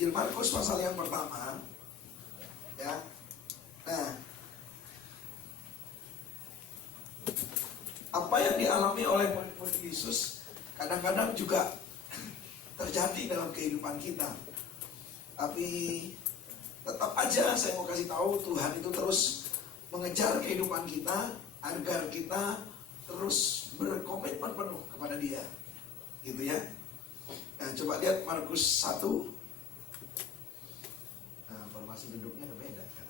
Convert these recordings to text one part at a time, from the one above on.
Injil Markus pasal yang pertama, ya. Nah, apa yang dialami oleh murid-murid Yesus kadang-kadang juga terjadi dalam kehidupan kita. Tapi tetap aja saya mau kasih tahu, Tuhan itu terus mengejar kehidupan kita agar kita terus berkomitmen penuh kepada Dia, gitu ya. Nah, coba lihat Markus 1. Nah, formasi duduknya beda kan.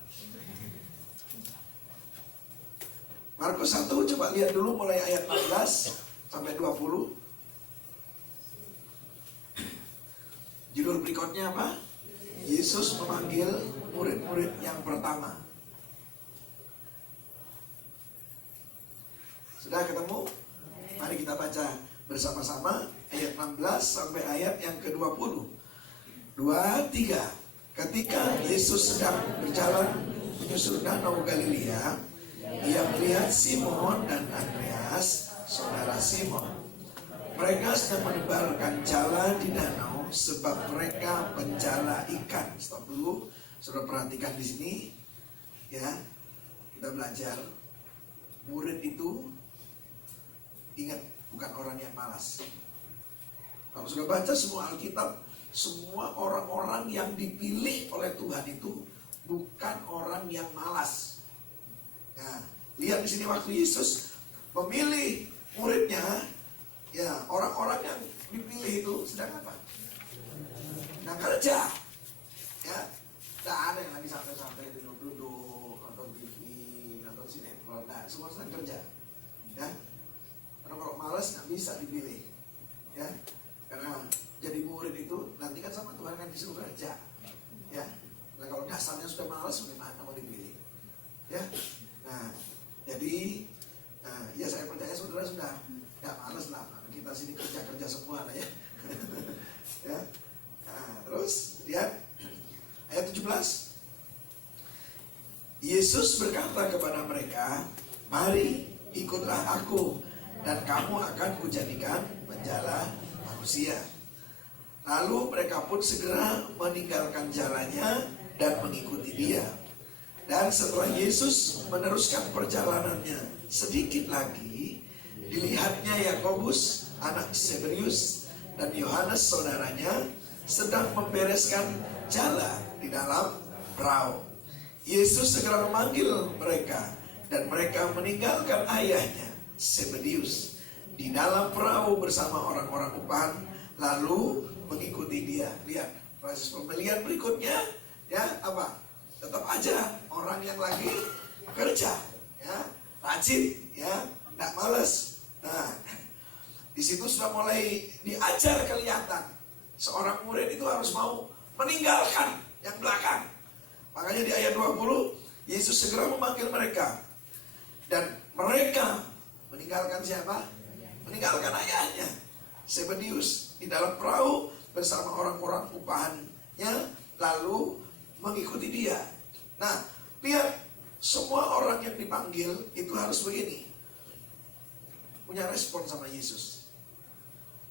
Markus 1, coba lihat dulu mulai ayat 14 sampai 20. Judul berikutnya apa? Yesus memanggil murid-murid yang pertama. Sudah ketemu? Mari kita baca bersama-sama ayat 16 sampai ayat yang ke-20. 2, 3. Ketika Yesus sedang berjalan menyusur danau Galilea, Dia melihat Simon dan Andreas, saudara Simon. Mereka sedang menebarkan jala di danau sebab mereka penjala ikan. Stop dulu, sudah perhatikan di sini, ya. Kita belajar, murid itu ingat bukan orang yang malas. Kalau sudah baca semua Alkitab, semua orang-orang yang dipilih oleh Tuhan itu bukan orang yang malas. Nah, lihat di sini waktu Yesus memilih muridnya, ya, orang-orang yang dipilih itu sedang apa? Nah, kerja, ya, tidak ada yang lagi santai-santai duduk-duduk nonton TV, nonton sinetron, nah, semua sedang kerja, ya. Karena kalau malas nggak bisa dipilih, ya. Karena jadi murid itu nanti kan sama Tuhan kan disuruh kerja, ya. Nah, kalau dasarnya sudah malas, bagaimana mau dipilih, ya. Nah, jadi, ya saya percaya saudara sudah nggak malas lah. Kita sini kerja-kerja semua lah, ya. Ya. Nah, terus lihat ayat 17. Yesus berkata kepada mereka, "Mari ikutlah aku, dan kamu akan kujadikan penjala manusia." Lalu mereka pun segera meninggalkan jalannya dan mengikuti Dia. Dan setelah Yesus meneruskan perjalanannya sedikit lagi, dilihatnya Yakobus anak Zebedeus dan Yohanes saudaranya sedang membereskan jala di dalam perahu. Yesus segera memanggil mereka, dan mereka meninggalkan ayahnya Zebedeus di dalam perahu bersama orang-orang upahan, lalu mengikuti Dia. Lihat proses pembelian berikutnya, ya, apa? Tetap aja orang yang lagi kerja, ya, rajin, ya, nggak males. Nah, di situ sudah mulai diajar kelihatan seorang murid itu harus mau meninggalkan yang belakang. Makanya di ayat 20, Yesus segera memanggil mereka, dan mereka meninggalkan siapa? Meninggalkan ayahnya Zebedeus di dalam perahu bersama orang-orang upahannya, lalu mengikuti Dia. Nah, lihat, semua orang yang dipanggil itu harus begini, punya respon sama Yesus.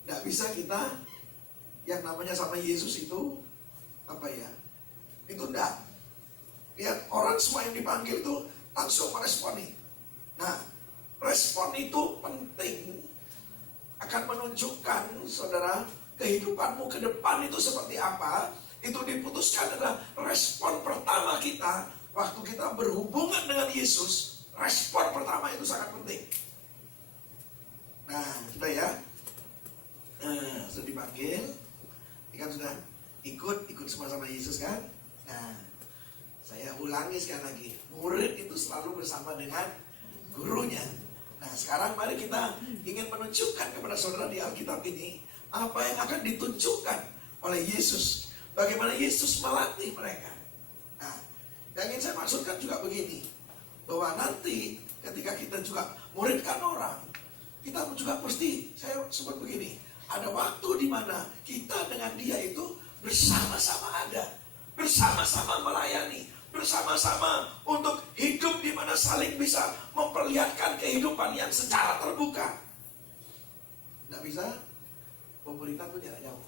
Nggak bisa kita yang namanya sama Yesus itu apa ya? Itu enggak. Lihat, orang semua yang dipanggil itu langsung meresponi. Nah, respon itu penting, akan menunjukkan saudara kehidupanmu ke depan itu seperti apa. Itu diputuskan adalah respon pertama kita waktu kita berhubungan dengan Yesus. Respon pertama itu sangat penting. Nah, sudah ya, sudah dipanggil, ini kan sudah ikut semua sama Yesus kan. Nah, saya ulangi sekali lagi, murid itu selalu bersama dengan gurunya. Nah, sekarang mari kita ingin menunjukkan kepada saudara di Alkitab ini apa yang akan ditunjukkan oleh Yesus. Bagaimana Yesus melatih mereka. Nah, yang ingin saya maksudkan juga begini, bahwa nanti ketika kita juga muridkan orang, kita juga mesti, saya sebut begini, ada waktu di mana kita dengan dia itu bersama-sama ada, bersama-sama melayani, bersama-sama untuk hidup di mana saling bisa memperlihatkan kehidupan yang secara terbuka. Nggak bisa, pemerintah pun jarak jauh,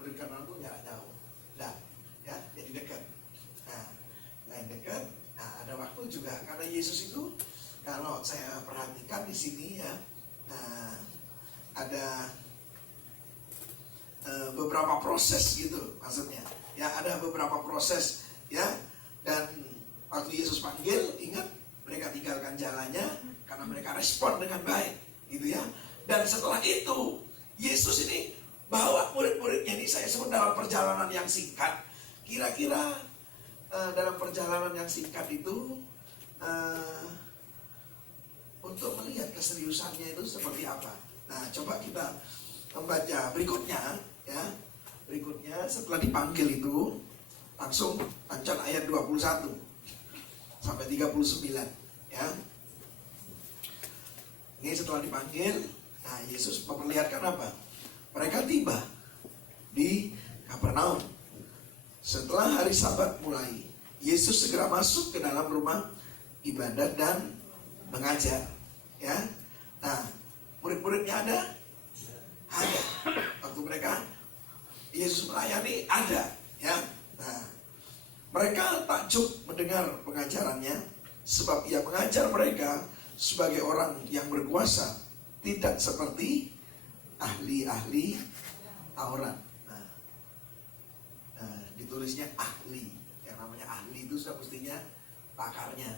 muridkan orang pun jarak jauh. Nah, Yesus itu, kalau saya perhatikan di sini ya, ada beberapa proses gitu maksudnya. Ya, ada beberapa proses ya. Dan waktu Yesus panggil, ingat mereka tinggalkan jalannya karena mereka respon dengan baik, gitu ya. Dan setelah itu Yesus ini bawa murid-muridnya, ini saya sebut dalam perjalanan yang singkat. Kira-kira dalam perjalanan yang singkat itu untuk melihat keseriusannya itu seperti apa. Nah, coba kita membaca berikutnya ya. Berikutnya setelah dipanggil itu langsung lanjut ayat 21 sampai 39 ya. Ini setelah dipanggil, nah Yesus memperlihatkan apa? Mereka tiba di Kapernaum. Setelah hari Sabat mulai, Yesus segera masuk ke dalam rumah ibadat dan mengajar ya. Nah, murid-muridnya ada? Ada. Waktu mereka Yesus melayani ada ya. Nah, mereka takjub mendengar pengajarannya, sebab ia mengajar mereka sebagai orang yang berkuasa, tidak seperti ahli-ahli Taurat. Nah, ditulisnya ahli. Yang namanya ahli itu sudah mestinya pakarnya.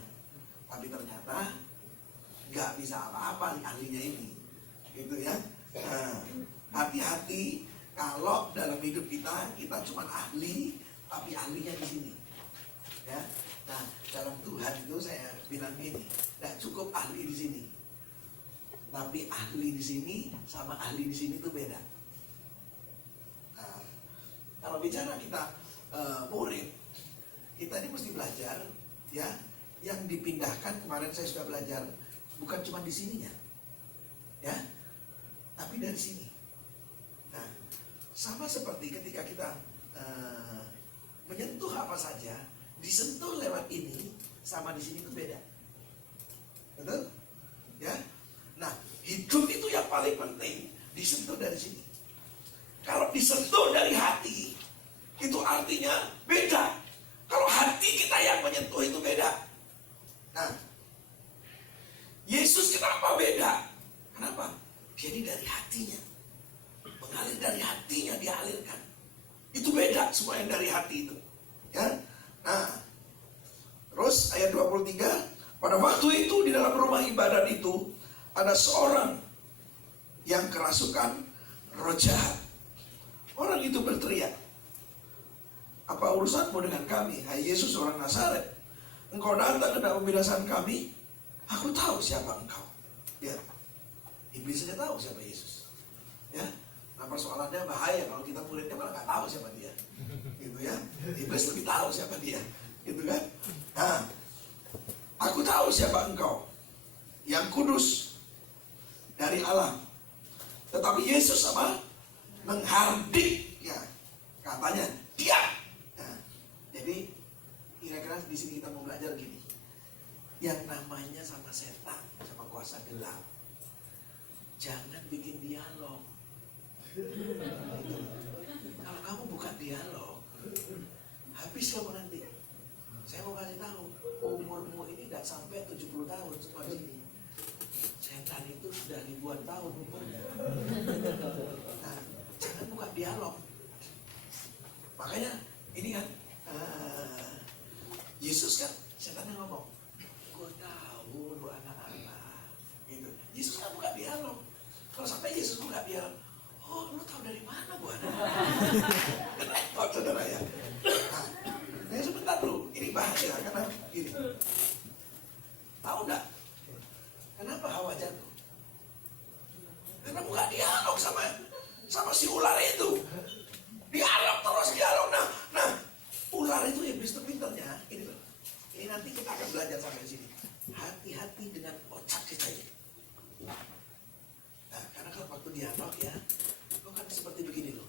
Tapi ternyata nggak bisa apa-apa ahlinya ini, gitu ya. Nah, hati-hati kalau dalam hidup kita cuma ahli, tapi ahlinya di sini. Ya. Nah, dalam Tuhan itu saya bilang gini, nggak cukup ahli di sini, tapi ahli di sini sama ahli di sini itu beda. Nah, kalau bicara kita murid, kita ini mesti belajar, ya. Yang dipindahkan kemarin saya sudah belajar, bukan cuma di sininya, ya, tapi dari sini. Nah, sama seperti ketika kita menyentuh apa saja, disentuh lewat ini sama di sini itu beda, betul? Ya, nah hidup itu yang paling penting disentuh dari sini. Kalau disentuh dari hati, itu artinya beda. Kalau hati kita yang menyentuh itu beda. Nah, Yesus kenapa beda? Kenapa? Jadi dari hatinya, mengalir dari hatinya dia alirkan. Itu beda semua yang dari hati itu. Ya. Nah, terus ayat 23, pada waktu itu di dalam rumah ibadat itu ada seorang yang kerasukan roh jahat. Orang itu berteriak, apa urusanmu dengan kami, hai Yesus orang Nazaret? Engkau datang hendak membinasakan kami. Aku tahu siapa engkau. Ya, iblis saja tahu siapa Yesus. Ya, nah persoalannya bahaya kalau kita muridnya malah nggak tahu siapa dia, gitu ya. Iblis lebih tahu siapa dia, gitu kan. Nah, aku tahu siapa engkau, yang kudus dari Allah. Tetapi Yesus sama menghardik, ya, katanya diam. Nah, jadi kira-kira di sini kita mau belajar gini, yang namanya sama setan, sama kuasa gelap, jangan bikin dialog. Kalau kamu buka dialog, habis kamu nanti. Saya mau kasih tahu, umurmu ini gak sampai 70 tahun semua di sini. Setan itu sudah ribuan tahun umurnya. Nah, jangan buka dialog. Makanya ini kan Yesus kan, setannya ngomong, gue tahu lu anak-anak, gitu. Yesus kan buka dialog. Kalau sampai Yesus buka dialog, oh lu tahu dari mana gue anak-anak? Repot saudara ya. Nah, sebentar dulu, ini bahaya karena gini. Tahu nggak? Kenapa Hawa jatuh? Karena buka dialog sama si ular itu. Dialog terus dialog. Nah, ular itu iblis pintarnya ini loh. Ini nanti kita akan belajar sampai sini. Hati-hati dengan otak kita ini. Nah, karena kalau waktu dialog ya, lo kan seperti begini loh.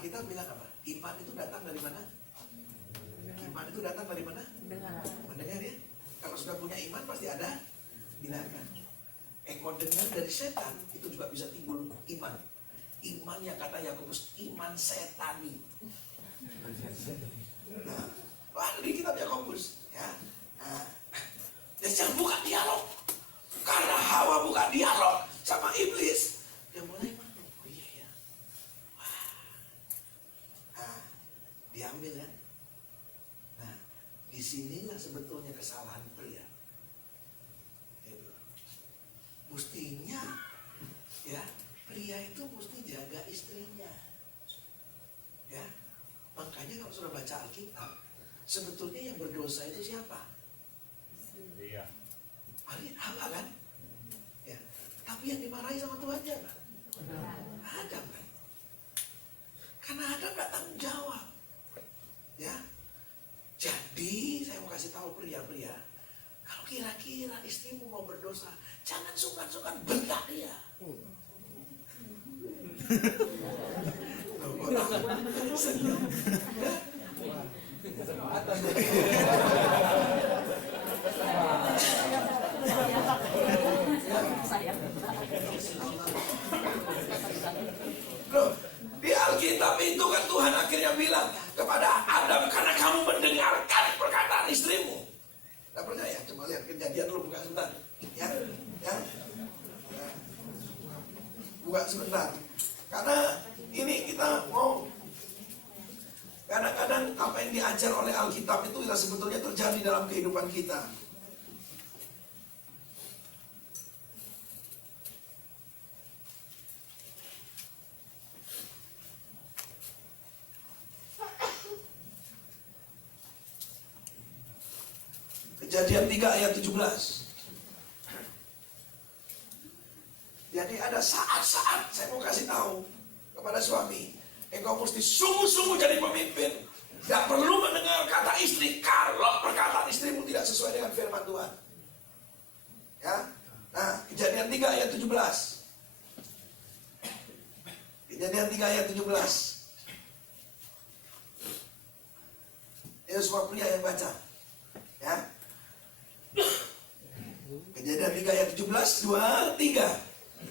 Alkitab bilang apa? Iman itu datang dari mana? Iman itu datang dari mana? Mendengar ya. Kalau sudah punya iman pasti ada tindakan. Engkau dengar dari setan, itu juga bisa timbul iman. Iman yang kata Yakobus, iman setani. Nah, di kitab Yakobus, ya. Nah, jangan buka dialog. Karena Hawa buka dialog sama iblis, dia mulai malu. Oh iya ya. Wah. Nah, diambil kan. Nah, disinilah sebetulnya kesalahan pria. Mestinya ya, pria itu mesti jaga istrinya. Ya. Makanya kalau sudah baca Alkitab, sebetulnya yang berdosa itu siapa? Iya. Hawa kan? Ya. Tapi yang dimarahi sama Tuhan siapa? Adam kan? Karena Adam gak tanggung jawab. Ya. Jadi saya mau kasih tahu pria-pria, kalau kira-kira istrimu mau berdosa, jangan sungkan-sungkan bentak dia. Loh, di Alkitab itu kan Tuhan akhirnya bilang kepada Adam, karena kamu mendengarkan perkataan istrimu. Tidak percaya? Coba lihat Kejadian dulu, buka sebentar. Ya, ya. Buka sebentar. Karena ini kita mau, kadang-kadang apa yang diajar oleh Alkitab itu sebetulnya terjadi dalam kehidupan kita. Kejadian 3 ayat 17. Jadi ada saat-saat saya mau kasih tahu kepada suami, engkau mesti sungguh-sungguh jadi pemimpin. Tidak perlu mendengar kata istri kalau perkataan istrimu tidak sesuai dengan firman Tuhan. Ya. Nah, Kejadian 3 ayat 17. Kejadian 3 ayat 17. Ini semua pria yang baca. Ya. Kejadian 3 ayat 17, 2, 3.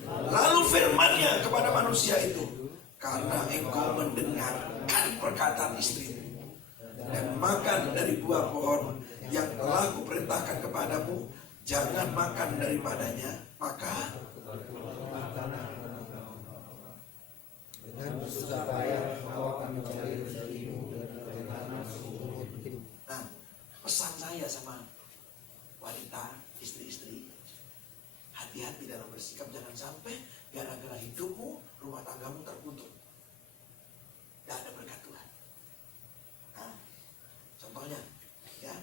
Lalu firman-Nya kepada manusia itu, karena engkau mendengarkan perkataan istrimu dan makan dari buah pohon yang telah kuperintahkan kepadamu, jangan makan daripadanya, maka dengan susah payah kau akan mencari rezekimu dari tanah seumur hidup. Nah, pesan saya sama wanita, istri-istri, hati-hati dalam bersikap, jangan sampai gara-gara hidupmu, rumah tanggamu terputus. Tidak ada berkat Tuhan. Nah, contohnya, ya,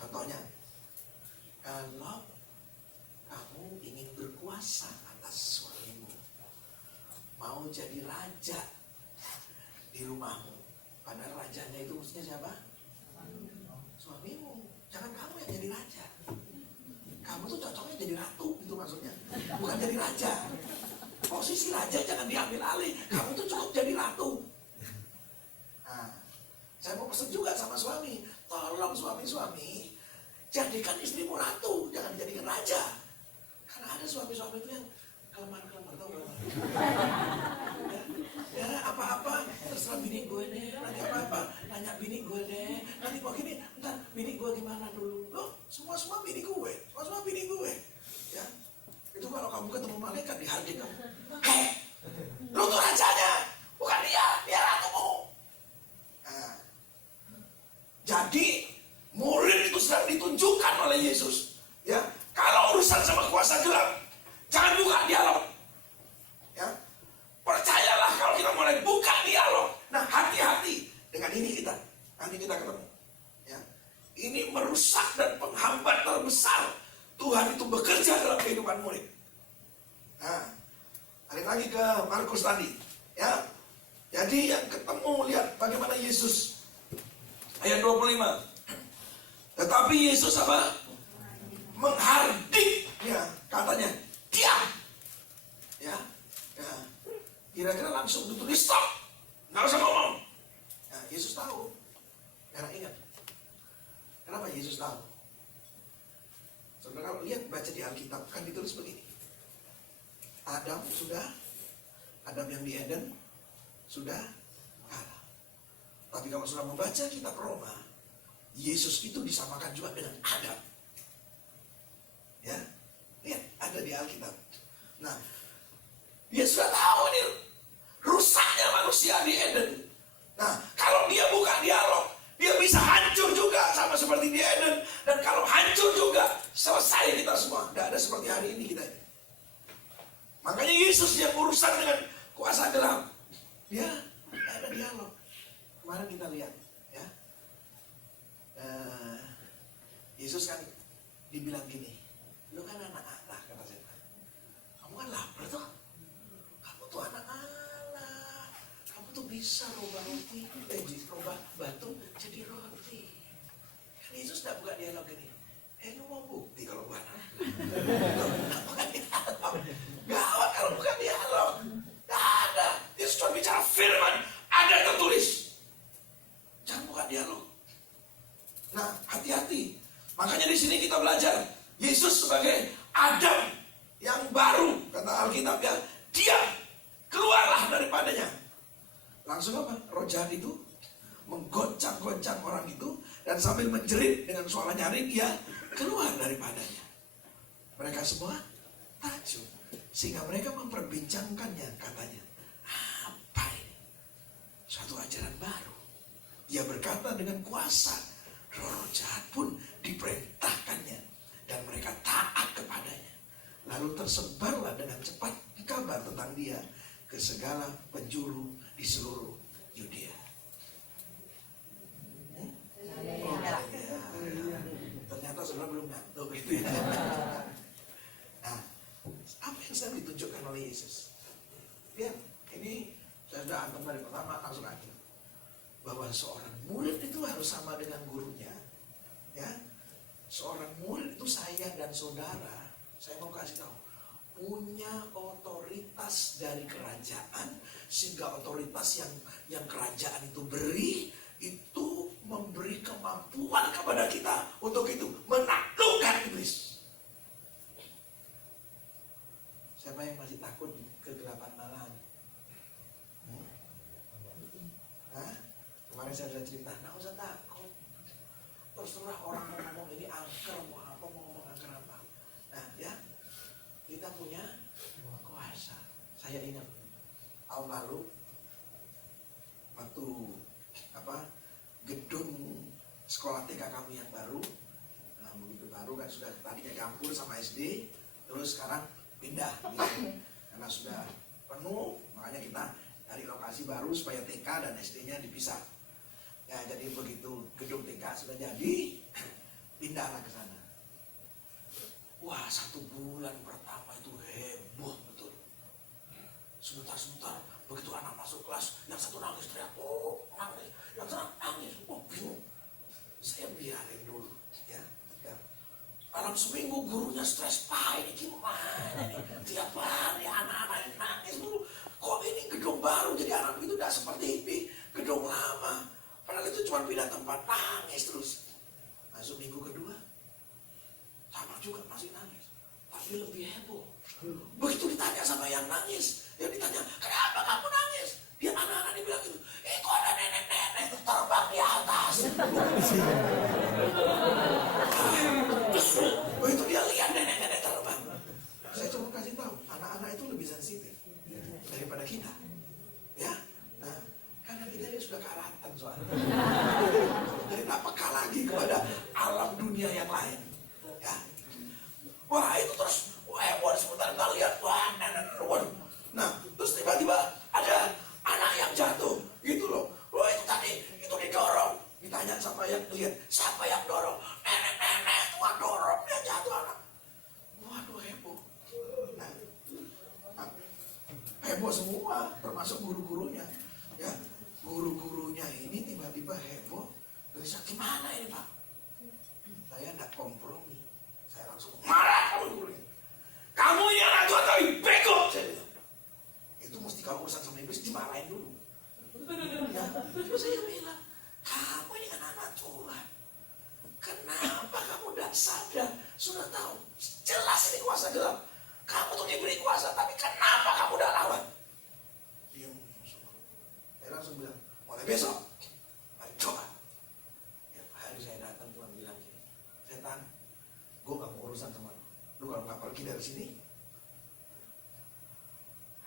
contohnya, kalau kamu ingin berkuasa atas suamimu, mau jadi raja di rumahmu, padahal rajanya itu mestinya siapa? Suamimu. Jangan kamu yang jadi raja. Kamu tuh cocoknya jadi ratu, itu maksudnya. Bukan jadi raja. Posisi raja jangan diambil alih. Kamu tuh cukup jadi ratu. Nah, saya mau pesan juga sama suami, tolong suami-suami jadikan istrimu ratu, jangan jadikan raja. Karena ada suami-suami itu yang kelemar-kelemar, tau gak? Ya, apa-apa terserah bini gue deh, nanti apa-apa nanya bini gue deh, nanti mau gini, ntar bini gue gimana dulu. Loh, semua bini gue, semua bini gue. Ya, itu kalau kamu ketemu malaikat dihardik kamu. Hei, lu tuh rajanya, bukan dia ratumu. Nah, jadi murid itu sedang ditunjukkan oleh Yesus. Ya, kalau urusan sama kuasa gelap, jangan buka dialog. Ya, percayalah kalau kita mulai buka dialog. Nah, hati-hati dengan ini kita. Nanti kita ketemu. Ya, ini merusak dan penghambat terbesar Tuhan itu bekerja dalam kehidupan murid. Nah, balik lagi ke Markus tadi. Ya, jadi yang ketemu lihat bagaimana Yesus. Ayat 25. Tetapi Yesus apa? Menghardik, ya, katanya diam. Ya, ya. Kira-kira langsung ditulis stop. nggak usah ngomong. Nah, Yesus tahu. Karena ingat, kenapa Yesus tahu? Saudara kalau lihat baca di Alkitab kan ditulis begini. Adam yang di Eden sudah kalah. Tapi kalau sudah membaca kitab Roma, Yesus itu disamakan juga dengan Adam. Ya, lihat ada di Alkitab. Nah, dia sudah tahu nih rusaknya manusia di Eden. Nah, kalau dia buka dialog, dia bisa hancur juga sama seperti di Eden. Dan kalau hancur juga, selesai kita semua. Tidak ada seperti hari ini kita. Makanya Yesus yang urusan dengan kuasa gelap. Dia tidak ada dialog. Kemarin kita lihat, ya. Yesus kan dibilang gini, lu kan anak Allah, kata setan. Kamu kan lapar tuh. Kamu tuh anak Allah. Kamu tuh bisa rubah roti, rubah batu jadi roti. Kan Yesus tidak buka dialog gini. Lu mau bukti kalau bukan Allah? Bukan dialog. Gawat kalau bukan dialog. Tidak ada. Yesus cuma bicara firman. Ada yang tertulis. Jangan buka dialog. Nah, hati-hati. Makanya di sini kita belajar Yesus sebagai Adam yang baru, kata Alkitab ya. Dia keluarlah daripadanya. Langsung apa? Roh jahat itu menggoncang-goncang orang itu dan sambil menjerit dengan suara nyaring dia keluar daripadanya. Mereka semua takjub sehingga mereka memperbincangkannya, katanya, apa ini? Suatu ajaran baru. Ia berkata dengan kuasa, roh jahat pun diperintahkannya dan mereka taat kepadanya. Lalu tersebarlah dengan cepat kabar tentang dia ke segala penjuru di seluruh Yudea. Ternyata saudara belum ngantuk gitu ya. Nah, apa yang sedang ditunjukkan oleh Yesus? Lihat, ini saya sudah antum dari pertama langsung aja. Bahwa seorang murid itu harus sama dengan gurunya. Ya, seorang murid itu saya dan saudara, saya mau kasih tahu, punya otoritas dari kerajaan, sehingga otoritas yang kerajaan itu beri itu memberi kemampuan kepada kita untuk itu menaklukkan iblis. Siapa yang masih takut kegelapan malam? Hah? Kemarin saya sudah cerita, nggak usah takut. Terserah orang mau ngomong ini angker, mau apa, mau ngomong angker apa. Nah ya, kita punya kuasa. Saya ingat tahun lalu waktu gedung sekolah TK kami yang baru, nah, begitu baru kan sudah tadinya campur sama SD, terus sekarang pindah gitu. Karena sudah penuh, makanya kita cari lokasi baru supaya TK dan SD-nya dipisah. Ya, jadi begitu gedung TK sudah jadi, pindahlah ke sana. Wah, 1 bulan pertama itu heboh betul. Sebentar-sebentar begitu anak masuk kelas, yang satu nangis teriak, oh nangis, yang satu nangis, oh bingung. Saya biarin dulu, ya. Dalam seminggu gurunya stres, pak ini gimana nih? Tiap hari anak-anak yang nangis dulu. Kok ini gedung baru, jadi anak itu tidak seperti ini gedung lama. Padahal itu cuma pindah tempat, nangis terus. Masuk minggu kedua, sama juga masih nangis, tapi lebih heboh. Begitu ditanya sama yang nangis, dia ditanya, kenapa kamu nangis? Dia anak-anak dia bilang gitu, kok ada nenek-nenek terbang di atas. Begitu dia lihat nenek-nenek terbang. Saya cuma kasih tahu, anak-anak itu lebih sensitif daripada kita. Ya, nah, karena kita ini sudah karatan soalnya. Jadi tak peka lagi kepada alam dunia yang lain. Ya, wah itu terus, wah sebentar kita lihat, wah nenek, waduh. Nah, terus tiba-tiba ada anak yang jatuh, gitu loh. Wah itu tadi, itu didorong. Ditanya sama yang lihat, siapa yang dorong? Nenek-nenek, tua dorong, dia jatuh anak. Waduh heboh. Nah, heboh semua, termasuk guru-gurunya. Ya, guru-gurunya ini tiba-tiba heboh. Bisa gimana ini pak? Saya tidak komplain. Ya, terus saya bilang, kamu ini kan anak Tuhan. Kenapa kamu tidak sadar? Sudah tahu, jelas ini kuasa gelap. Kamu tuh diberi kuasa, tapi kenapa kamu tidak lawan? Diam. Saya langsung bilang, mulai besok, ayo coba. Ya, hari saya datang Tuhan bilang gini, setan, gue gak mau urusan sama lu. Lu kalau gak pergi dari sini,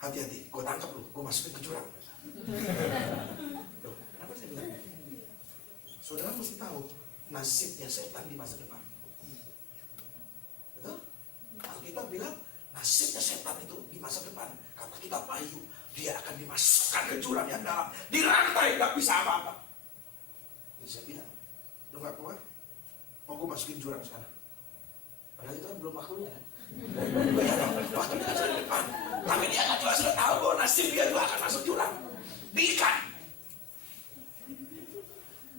hati-hati, gue tangkap lu, gue masukin ke jurang. Loh, kenapa saya bilang? Saudara mesti tahu nasibnya setan di masa depan. Betul? Alkitab bilang nasibnya setan itu di masa depan. Kata kita Wahyu, dia akan dimasukkan ke jurang yang dalam, dirantai, gak bisa apa-apa. Jadi saya bilang, lu gak kuat? Mau gue masukin jurang sekarang? Padahal itu kan belum waktunya kan? Waktunya kan sudah di depan. Tapi dia kan juga sudah tahu bahwa nasib dia juga akan masuk jurang. Diikat.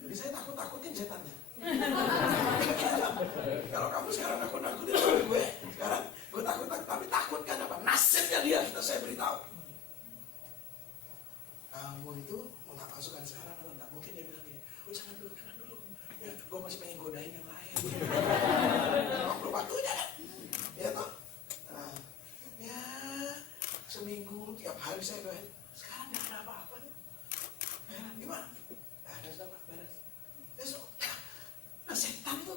Jadi saya takut-takutin setannya. Kalau kamu sekarang nakut-nakutin sama gue, sekarang gue takut, tapi takut kan apa? Nasibnya dia, kita saya beritahu. Kamu itu mau tak masukkan sekarang atau enggak? Mungkin dia bilang gini, oh jangan dulu. Ya, gue masih pengen godain yang lain. Belum waktunya kan? Ya toh? Nah, ya seminggu, tiap hari saya doain. Sekarang gak ada apa-apa nih. Ya, gimana? Nah, ada sudah beres. Besok. Nah, setan itu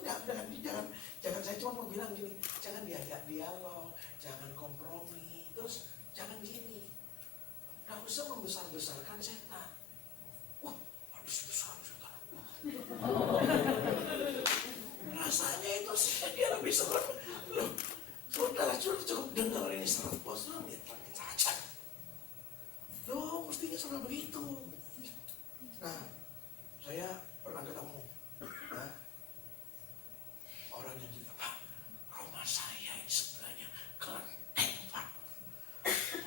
jangan saya cuma mau bilang gini, jangan diajak dialog, jangan kompromi, terus jangan gini. Gak usah membesar-besarkan setan. Wah, habis besar setan. Rasanya itu sih dia lebih serem. Loh, saudara cukup dengar ini serem bos, lihat lagi cacat. Loh, mestinya sama begitu. Nah, saya pernah ketemu orang yang juga, Pak, rumah saya ini sebenarnya kelenteng, Pak.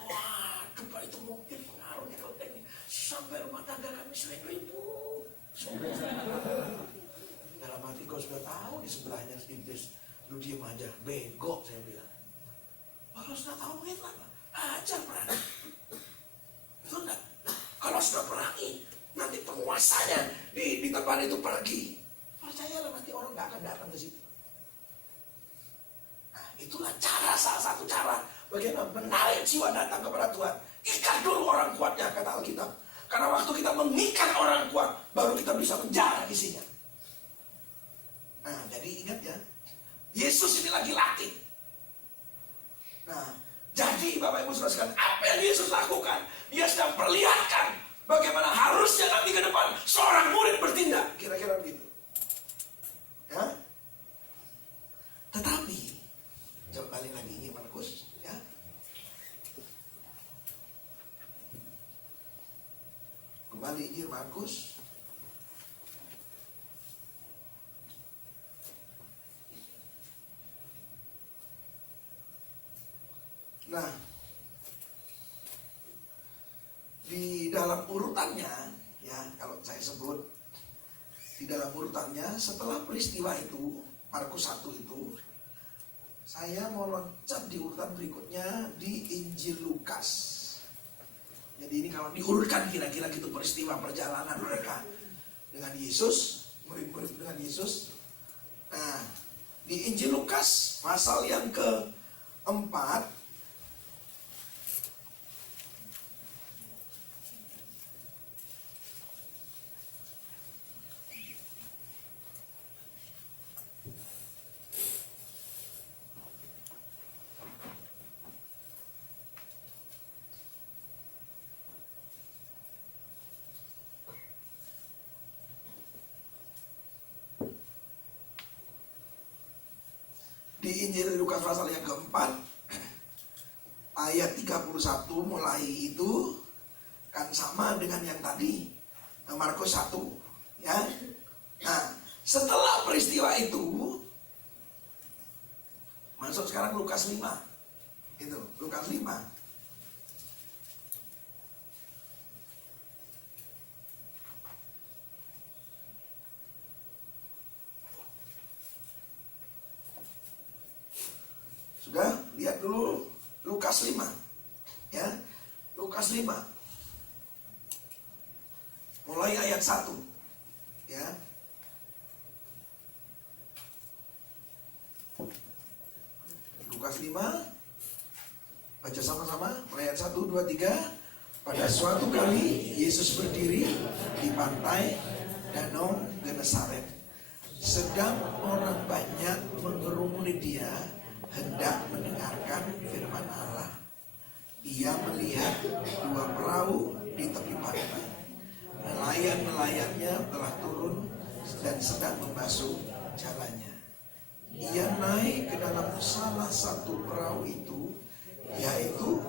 Waduh, Pak, itu mungkin pengaruhnya kelenteng ini sampai rumah tangga kami sering ribut. Dalam hati kau sudah tahu di sebelahnya iblis, lu diem aja, bego, saya bilang. Kalau sudah tahu begitu apa? Ajar berani. Betul enggak? Kalau sudah perangi, nanti penguasanya di tempat itu pergi. Percayalah, nanti orang nggak akan datang ke situ. Nah, itulah salah satu cara bagaimana menarik jiwa datang kepada Tuhan. Ikat dulu orang kuatnya, kata Alkitab. Karena waktu kita mengikat orang kuat, baru kita bisa menjaga isinya. Nah, jadi ingat ya, Yesus ini lagi latih. Nah, jadi Bapak Ibu Saudara sekalian, apa yang Yesus lakukan? Dia sedang perlihatkan bagaimana harusnya nanti ke depan seorang murid bertindak. Kira-kira begitu. Ya. Tetapi, coba balik lagi ini Markus, ya. Kembali di Markus. Nah, di dalam urutannya, ya kalau saya sebut, di dalam urutannya setelah peristiwa itu, Markus 1 itu, saya mau loncat di urutan berikutnya di Injil Lukas. Jadi ini kalau diurutkan kira-kira gitu peristiwa perjalanan mereka dengan Yesus, murid-murid dengan Yesus. Nah, di Injil Lukas pasal yang keempat, di Injil Lukas pasal yang keempat ayat 31 mulai itu kan sama dengan yang tadi Markus 1, ya. Nah, setelah peristiwa itu masuk sekarang Lukas 5. Itu Lukas 5. Sudah, lihat dulu Lukas 5. Ya. Lukas 5. Mulai 1. Ya. Lukas 5. Baca sama-sama. Ayat 1, 2, 3. Pada suatu kali Yesus berdiri di pantai Danau Genesaret. Sedang orang banyak mengerumuni dia hendak mendengarkan firman Allah. Ia melihat 2 perahu di tepi pantai. Nelayan-nelayannya telah turun dan sedang membasuh jalannya. Ia naik ke dalam salah satu perahu itu, yaitu,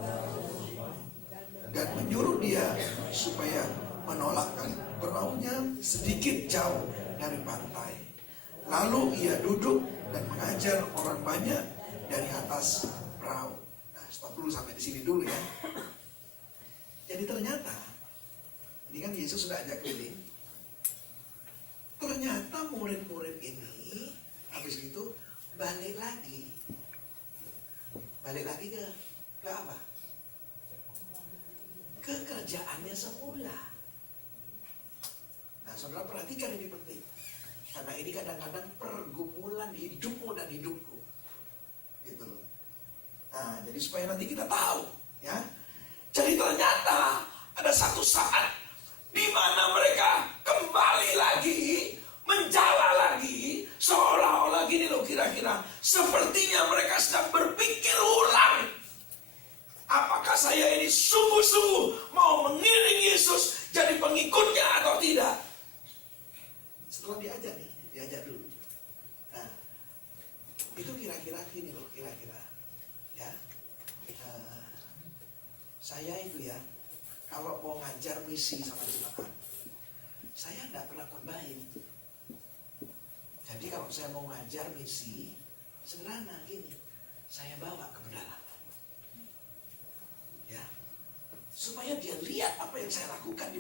dan menyuruh dia supaya menolakkan perahunya sedikit jauh dari pantai. Lalu ia duduk dan mengajar orang banyak dari atas perahu. Nah, stop dulu sampai di sini dulu ya. Jadi ternyata, ini kan Yesus sudah ajak keliling. Ternyata murid-murid ini habis itu balik lagi. Balik lagi ke apa? Ke kerjaannya semula. Nah, saudara perhatikan ini penting. Karena ini kadang-kadang pergumulan hidupmu dan hidupku. Gitu loh. Nah, jadi supaya nanti kita tahu, ya. Jadi ternyata ada satu saat di mana mereka kembali lagi, menjala lagi, seolah-olah gini loh kira-kira. Sepertinya mereka sedang berpikir ulang. Apakah saya ini sungguh-sungguh mau mengiring Yesus jadi pengikutnya atau tidak? Setelah diajak dulu. Nah, itu kira-kira gini loh, kira-kira. Ya, saya itu ya, kalau mau ngajar misi sama jemaat, saya tidak pernah khotbahin. Jadi kalau saya mau ngajar misi, sederhana gini, saya bawa ke pedalaman. Ya, supaya dia lihat apa yang saya lakukan di